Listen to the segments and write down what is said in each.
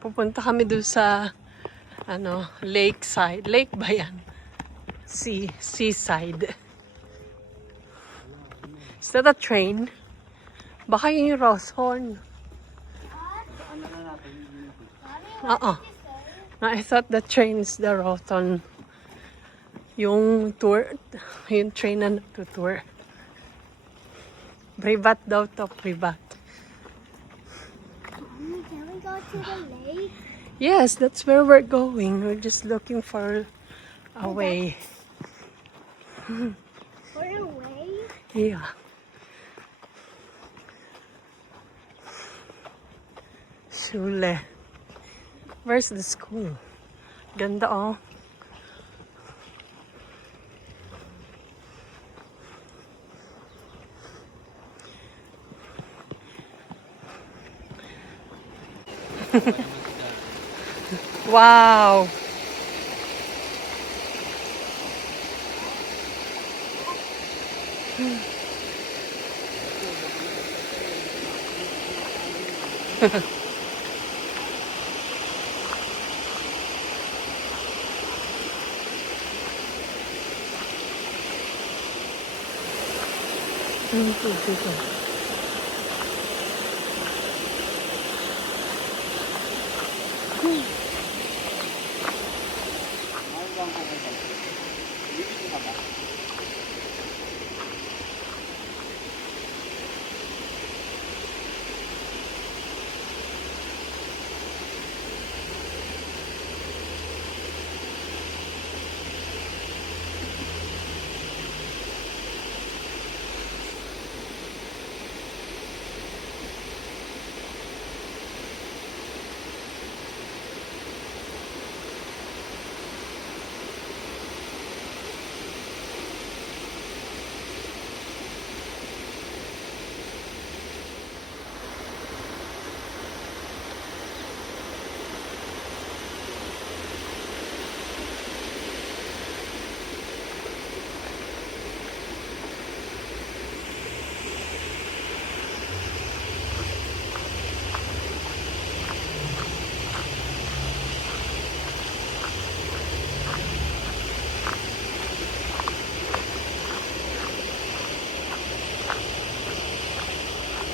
Pupunta kami doon sa lakeside. Lake ba yan? Seaside. Is that a train? Baka yun yung Rosshorn. I thought the train is the Rosshorn. Yung tour, yung train na nagtutour. Privat daw to, privat. Mommy, can we go to the lake? Yes, that's where we're going. We're just looking for a way. For a way? Yeah. Shule. Where's the school? Ganda oh. Wow.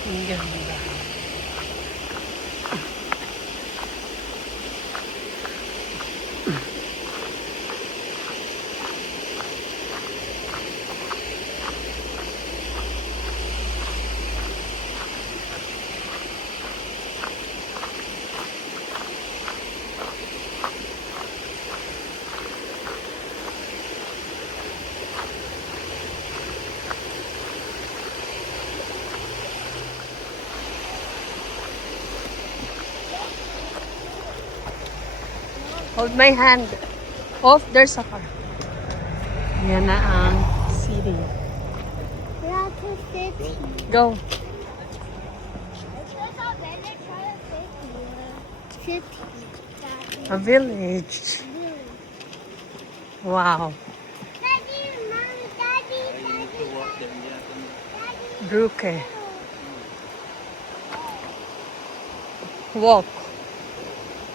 Ang ganda. Hold my hand. Oh, there's a car. Yan na ang city. We're at the city. Go. Let's go to Village or a city. City. A village. Wow. Daddy, Mommy, Daddy, Daddy, Daddy. Brooke. Walk.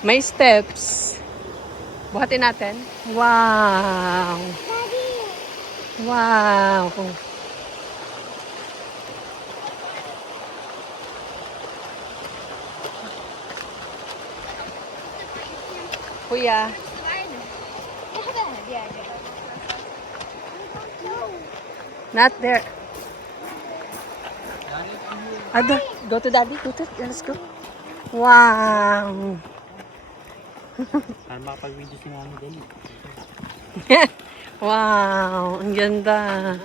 May steps. Buhatin natin. Wow. Daddy. Wow. Kuya. Not there. Go to daddy. Go to. Let's go. Wow. Para makapag-video si Mami dali. Wow. Ang ganda.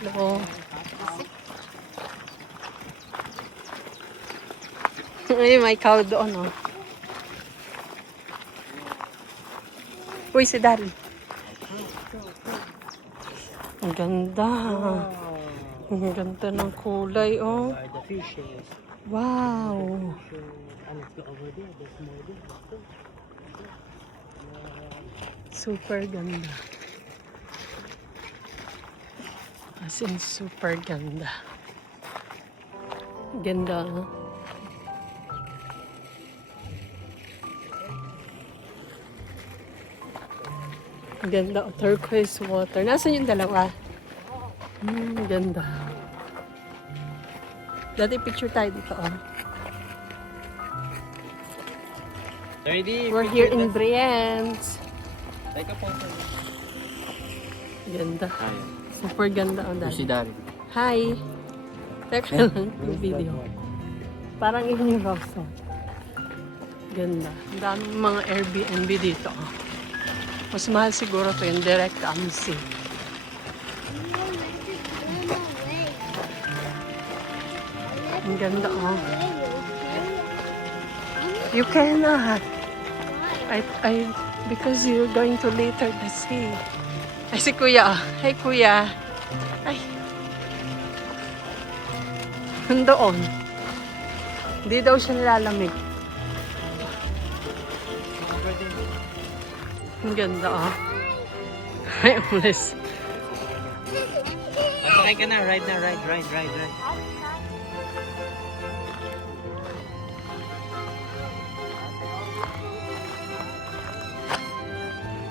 Hello. Ay, may cow doon, oh. Uy, si Daddy. Ang ganda. Ang ganda ng kulay, oh. The fishes. Wow. And let's go over there. There's more there. Let's go. Super ganda. As in, super ganda. Ganda. Ganda. Turquoise water. Nasaan yung dalawa? Ganda. Dati picture tayo dito, oh. Ready? We're here in Brienz. Take a photo. Ganda. Ayun. Super ganda ang Si dati. Dari. Hi! Teka lang yung video. Parang yun yung Rosso. Ganda. Ang daming mga Airbnb dito. Mas mahal siguro to yung direct MC. Ang ganda, oh. You cannot. Because you're going to litter the sea. Ay, si Kuya, oh. Hey, Kuya. Ay. Nandoon. Hindi daw siya nilalamig. Ang ganda, oh. Ay, umalis. Masakay ka na. Ride na. Ride.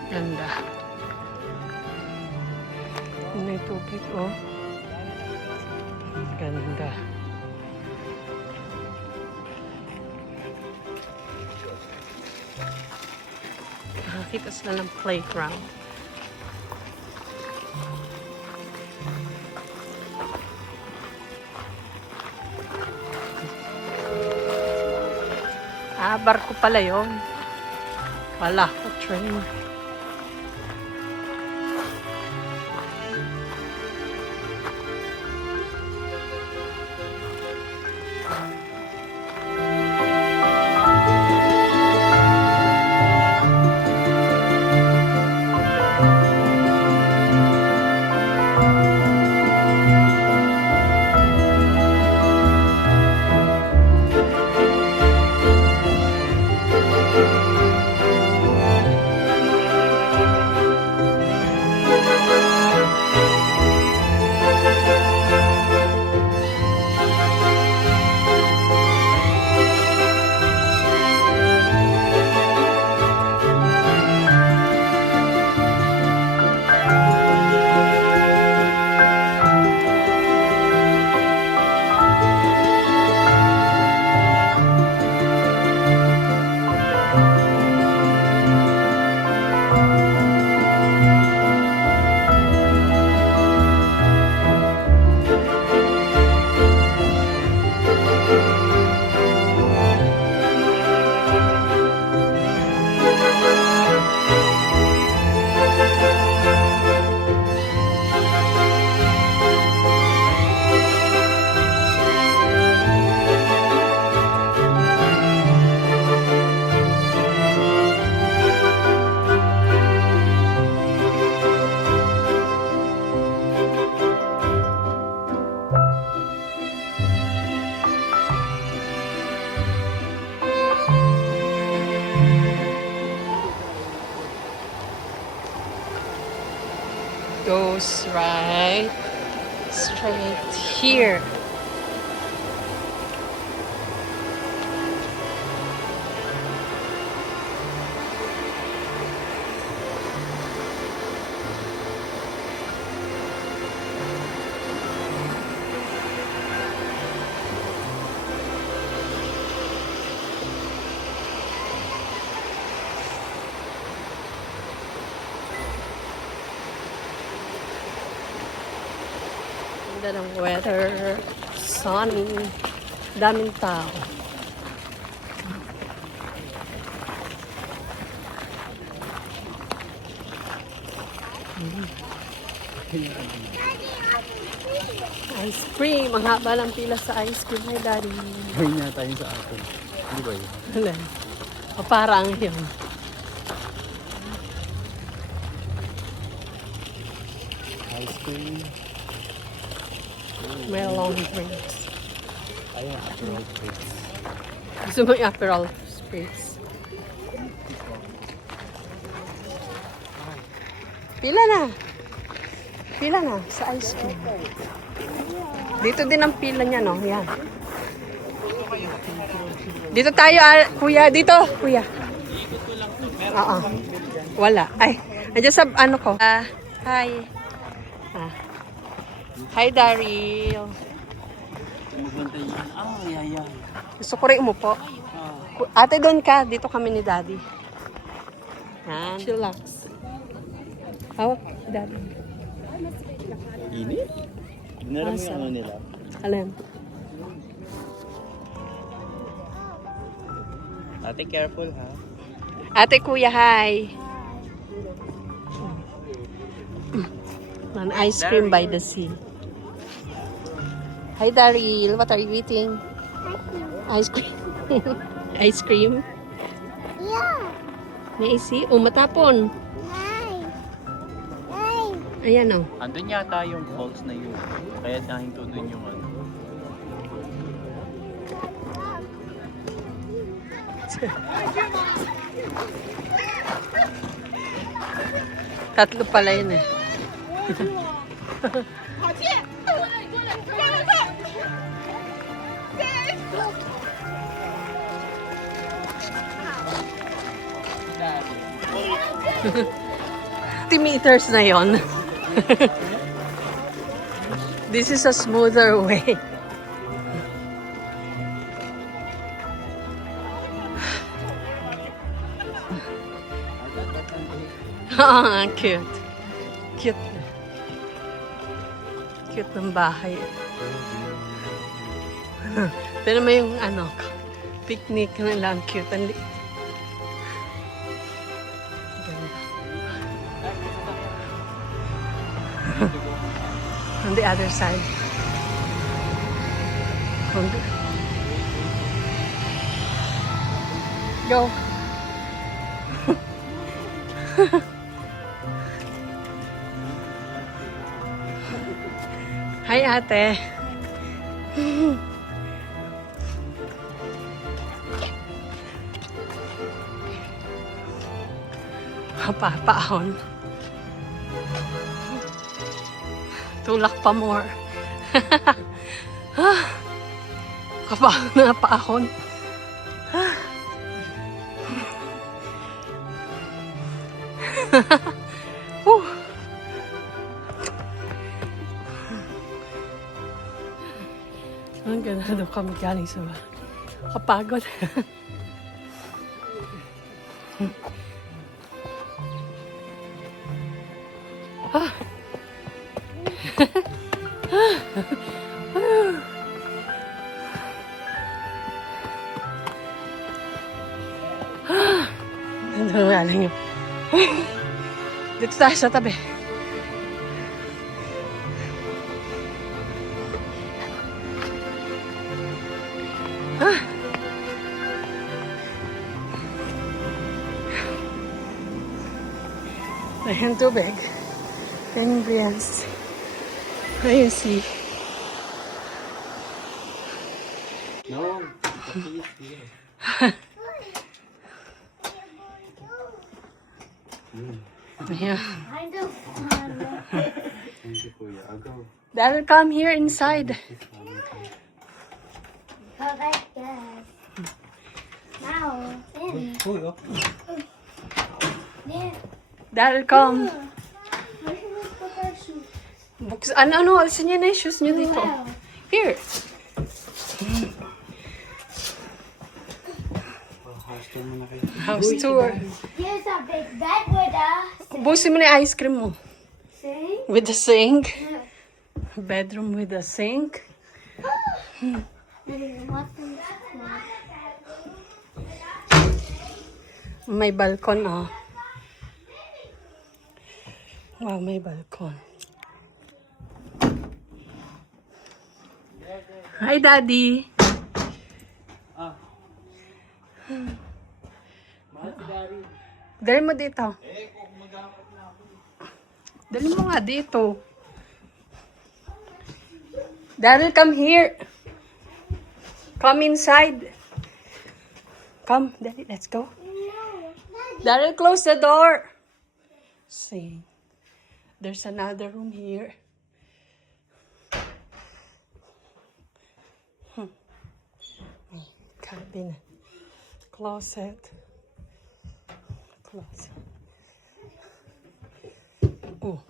Ganda. May tubig, oh. Ganda. Nakakita sila ng playground. Barko pala yun. Wala ko train. Goes right straight here. Ganda ng weather. Sunny. Daming tao. Ice cream. Ang haba ng pila sa ice cream. Hi, Daddy. Gawin niya tayo sa atin. Hindi ba yun? Wala. O parang yun. Ice cream. Melon drinks. Ayun, Aperol Spritz. Gusto mo yung Aperol Spritz? Pila na. Pila na sa ice cream. Dito din ang pila niya, no? Yan. Dito tayo, kuya. Dito, kuya. Oo. Wala. Ay, nandiyan sa ano ko. Hi. Hi, Daryl. Magbantay yan. Yeah. Gusto ko rin umupo. Ate, doon ka. Dito kami ni Daddy. Yan. Chillax. Hawak, Daddy. Init? Ginaram yung ano nila. Alin? Ate, careful ha. Ate, kuya, hi. An ice cream by the sea. Hi, Daryl. What are you eating? Ice cream. Ice cream? Yeah. May isi? O, matapon. Nice. Ayan o. Andun yata yung falls na yun. Kaya nahinto dun yung ano. Tatlo pala yun eh. Meters na yon. This is a smoother way. Ah, cute. Cute. Cute ng bahay. Pero may yung ano, picnic na lang. Cute. Ang liit. Ganda. On the other side. Go. Hi, ate. Papaahon. Tulak pa more. Kapag na paahon. Ang ganda daw kami galing sa kapagod. Ano galing yun? Dito tayo sa tabi. Ayan, tubig. Ambience. Ayun, see. No. Ayan. I don't Thank you, Kuya. I'll go. That'll come here inside. go like this. Now, in. Uy, oh. There. That'll come. Where should we put our shoes? Books. Ano, alisin niyo na yung shoes niyo dito. Wow. Here. House tour muna kayo. House tour. Here's a big bed with a Busin mo na yung ice cream mo. sink. With the sink. Bedroom with a sink. May balkon, oh. Wow, may balkon. Hi, Daddy. Dali mo dito. Dali mo nga dito. Daryl, come here. Come inside. Come, Daddy, let's go. Daryl, close the door. See, there's another room here. cabinet. Closet. Closet. Oh.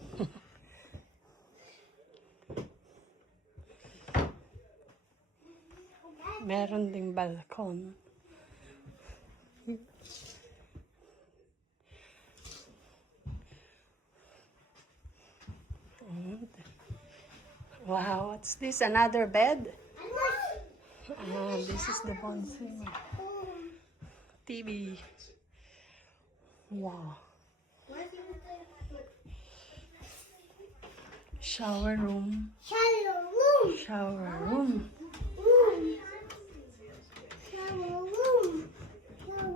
Meron ding balkon. Wow, what's this? Another bed? Ah, this is the bonsai. TV. Wow. Shower room. Shallow room. Shower room. Room. Shallow room.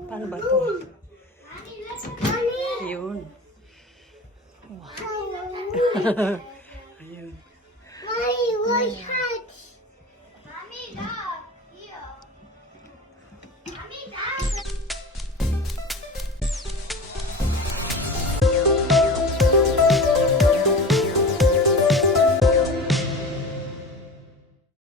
Paano ba to? Mommy. Yun. Shallow room. Ayun. Mommy, what's